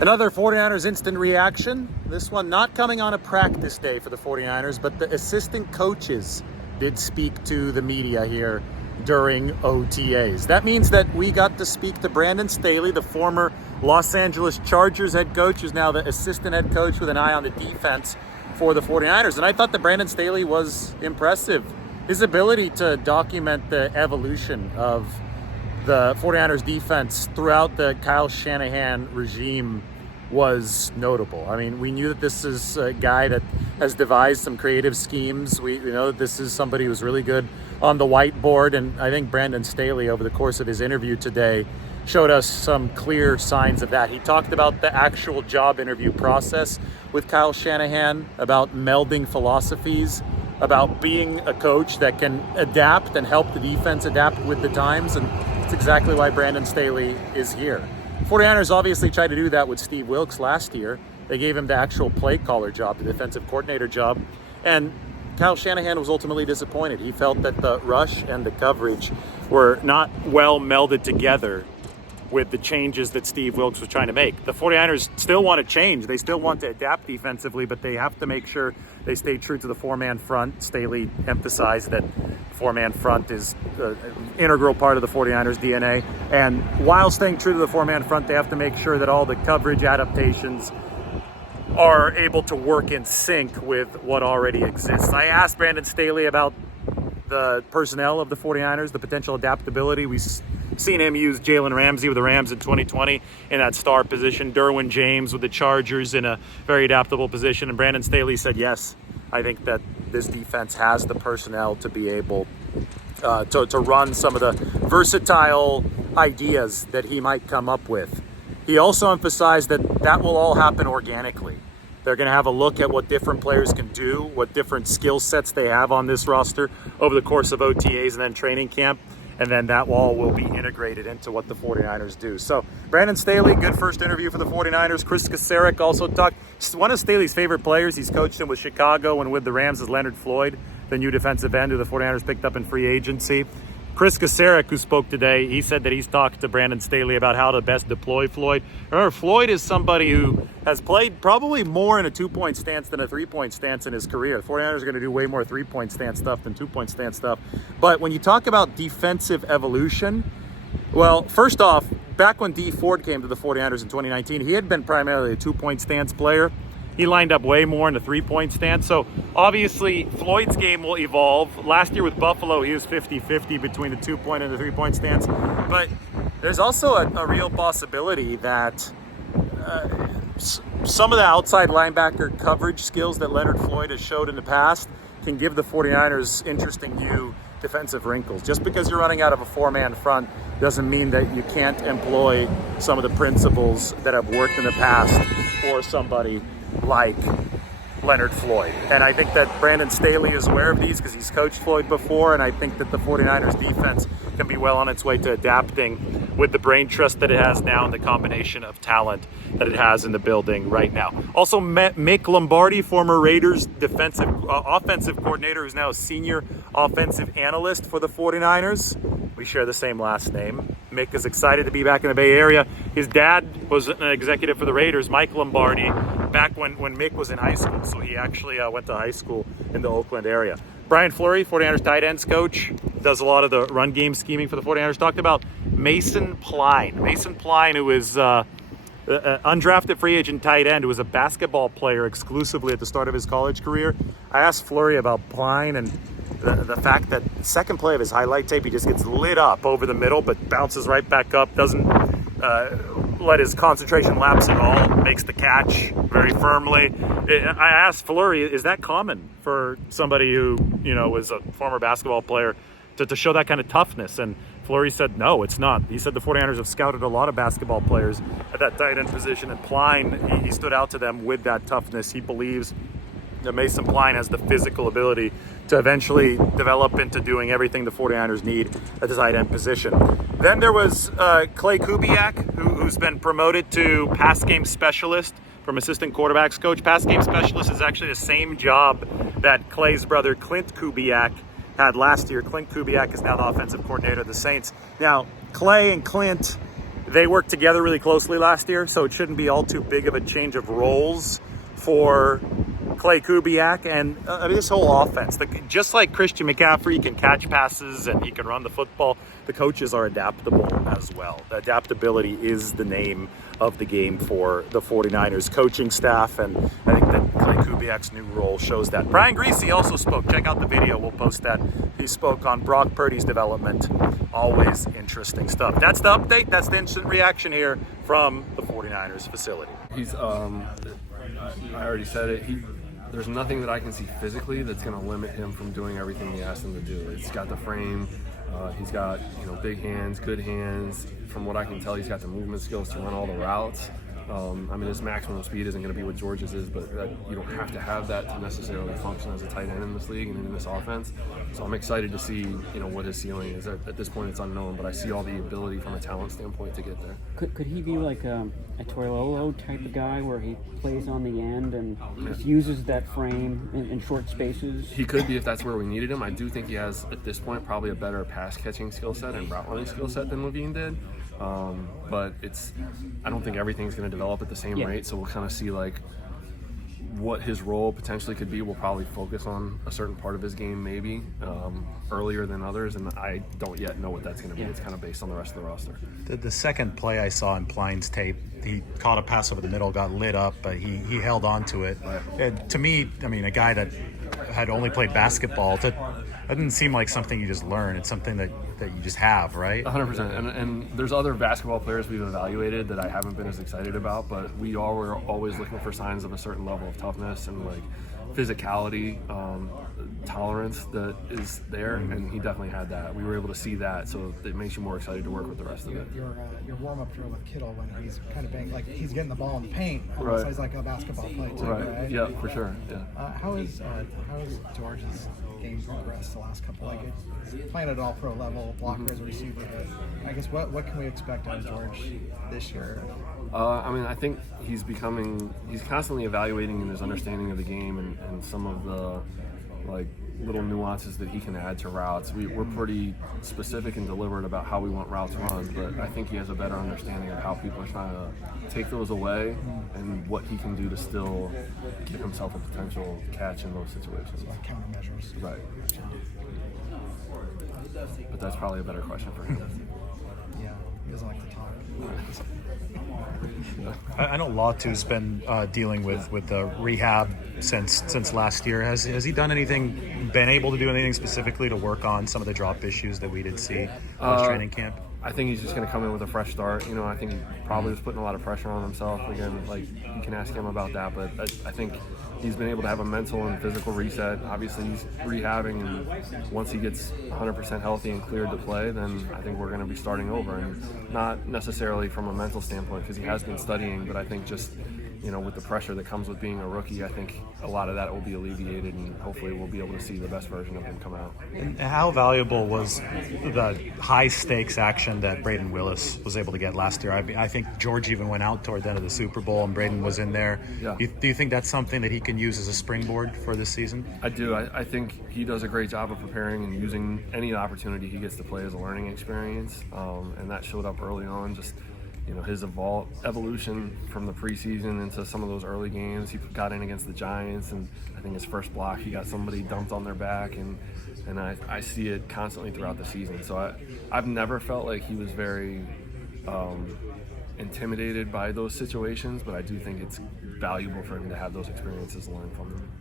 Another 49ers instant reaction. This one not coming on a practice day for the 49ers, but the assistant coaches did speak to the media here during OTAs. That means that we got to speak to Brandon Staley, the former Los Angeles Chargers head coach, who's now the assistant head coach with an eye on the defense for the 49ers. And I thought that Brandon Staley was impressive. His ability to document the evolution of the 49ers defense throughout the Kyle Shanahan regime was notable. I mean, we knew that this is a guy that has devised some creative schemes. We know that this is somebody who's really good on the whiteboard, and I think Brandon Staley, over the course of his interview today, showed us some clear signs of that. He talked about the actual job interview process with Kyle Shanahan, about melding philosophies, about being a coach that can adapt and help the defense adapt with the times, and that's exactly why Brandon Staley is here. 49ers obviously tried to do that with Steve Wilks last year. They gave him the actual play caller job, the defensive coordinator job, and Kyle Shanahan was ultimately disappointed. He felt that the rush and the coverage were not well melded together with the changes that Steve Wilks was trying to make. The 49ers still want to change. They still want to adapt defensively, but they have to make sure they stay true to the four-man front. Staley emphasized that four-man front is an integral part of the 49ers DNA. And while staying true to the four-man front, they have to make sure that all the coverage adaptations are able to work in sync with what already exists. I asked Brandon Staley about the personnel of the 49ers, the potential adaptability. We've seen him use Jalen Ramsey with the Rams in 2020 in that star position, Derwin James with the Chargers in a very adaptable position, and Brandon Staley said, yes, I think that this defense has the personnel to be able to run some of the versatile ideas that he might come up with. He also emphasized that will all happen organically. They're going to have a look at what different players can do, what different skill sets they have on this roster over the course of OTAs and then training camp, and then that all will be integrated into what the 49ers do. So Brandon Staley, good first interview for the 49ers. Chris Kocurek also talked. One of Staley's favorite players, he's coached him with Chicago and with the Rams, is Leonard Floyd, the new defensive end who the 49ers picked up in free agency. Chris Kocurek, who spoke today, he said that he's talked to Brandon Staley about how to best deploy Floyd. Remember, Floyd is somebody who has played probably more in a two-point stance than a three-point stance in his career. The 49ers are going to do way more three-point stance stuff than two-point stance stuff. But when you talk about defensive evolution, well, first off, back when Dee Ford came to the 49ers in 2019, he had been primarily a two-point stance player. He lined up way more in the three-point stance. So obviously Floyd's game will evolve. Last year with Buffalo, he was 50-50 between the two-point and the three-point stance. But there's also a real possibility that some of the outside linebacker coverage skills that Leonard Floyd has showed in the past can give the 49ers interesting new defensive wrinkles. Just because you're running out of a four-man front doesn't mean that you can't employ some of the principles that have worked in the past for somebody like Leonard Floyd. And I think that Brandon Staley is aware of these because he's coached Floyd before, and I think that the 49ers defense can be well on its way to adapting with the brain trust that it has now and the combination of talent that it has in the building right now. Also, Mick Lombardi, former Raiders offensive coordinator, who's now a senior offensive analyst for the 49ers. We share the same last name. Mick is excited to be back in the Bay Area. His dad was an executive for the Raiders, Mike Lombardi, back when Mick was in high school. So he actually went to high school in the Oakland area. Brian Fleury, 49ers tight ends coach, does a lot of the run game scheming for the 49ers. Talked about Mason Pline. Mason Pline, who is an undrafted free agent tight end, who was a basketball player exclusively at the start of his college career. I asked Fleury about Pline and the fact that the second play of his highlight tape, he just gets lit up over the middle, but bounces right back up, doesn't let his concentration lapse at all, makes the catch very firmly. I asked Fleury, is that common for somebody who, was a former basketball player to show that kind of toughness? And Fleury said, no, it's not. He said the 49ers have scouted a lot of basketball players at that tight end position, and Pline, he stood out to them with that toughness. He believes that Mason Pline has the physical ability to eventually develop into doing everything the 49ers need at the tight end position. Then there was Clay Kubiak, who's been promoted to pass game specialist from assistant quarterbacks coach. Pass game specialist is actually the same job that Clay's brother Clint Kubiak had last year. Clint Kubiak is now the offensive coordinator of the Saints. Now, Clay and Clint They worked together really closely last year, so it shouldn't be all too big of a change of roles for Clay Kubiak. And this whole offense, just like Christian McCaffrey can catch passes and he can run the football, the coaches are adaptable as well. Adaptability is the name of the game for the 49ers coaching staff, and I think that Clay Kubiak's new role shows that. Brian Greasy also spoke. Check out the video. We'll post that. He spoke on Brock Purdy's development. Always interesting stuff. That's the update. That's the instant reaction here from the 49ers facility. He's, I already said it. There's nothing that I can see physically that's going to limit him from doing everything he asked him to do. He's got the frame. He's got big hands, good hands. From what I can tell, he's got the movement skills to run all the routes. His maximum speed isn't going to be what George's is, but you don't have to have that to necessarily function as a tight end in this league and in this offense. So I'm excited to see, what his ceiling is. At this point, it's unknown, but I see all the ability from a talent standpoint to get there. Could he be like a Toilolo type of guy where he plays on the end and just uses that frame in short spaces? He could be if that's where we needed him. I do think he has, at this point, probably a better pass-catching skill set and route-running skill set than Levine did. But I don't think everything's going to develop at the same rate, so we'll kind of see what his role potentially could be. We'll probably focus on a certain part of his game maybe earlier than others, and I don't yet know what that's going to be. It's kind of based on the rest of the roster. The second play I saw in Pline's tape, he caught a pass over the middle, got lit up, but he held on to it. And to me, a guy that had only played basketball, that didn't seem like something you just learn. It's something that you just have, right? 100%. And there's other basketball players we've evaluated that I haven't been as excited about, but we are always looking for signs of a certain level of toughness and physicality, tolerance that is there, and he definitely had that. We were able to see that, so it makes you more excited to work with the rest of it. Your warm-up drill with Kittle when he's kind of bang, he's getting the ball in the paint, right. So he's like a basketball play too, right? Yeah, for sure. Yeah. How is George's game progressed the last couple? Playing at all pro level, blocker as a receiver. I guess what can we expect out of George this year? I think he's constantly evaluating in his understanding of the game and some of the little nuances that he can add to routes. We're pretty specific and deliberate about how we want routes run, but I think he has a better understanding of how people are trying to take those away and what he can do to still give himself a potential catch in those situations. Countermeasures. Right. But that's probably a better question for him. Yeah, he doesn't like to talk. I know Latu's been dealing with the rehab since last year. Has he done anything, been able to do anything specifically to work on some of the drop issues that we did see in training camp? I think he's just going to come in with a fresh start. I think he probably was putting a lot of pressure on himself. Again, you can ask him about that, but I think he's been able to have a mental and physical reset. Obviously, he's rehabbing, and once he gets 100% healthy and cleared to play, then I think we're going to be starting over. And not necessarily from a mental standpoint, because he has been studying, but I think just with the pressure that comes with being a rookie, I think a lot of that will be alleviated, and hopefully we'll be able to see the best version of him come out. And how valuable was the high-stakes action that Braden Willis was able to get last year? I think George even went out toward the end of the Super Bowl, and Braden was in there. Yeah. Do you think that's something that he can use as a springboard for this season? I do. I think he does a great job of preparing and using any opportunity he gets to play as a learning experience, and that showed up early on. Just his evolution from the preseason into some of those early games. He got in against the Giants, and I think his first block, he got somebody dumped on their back, and I see it constantly throughout the season. So I've never felt like he was very intimidated by those situations, but I do think it's valuable for him to have those experiences and learn from them.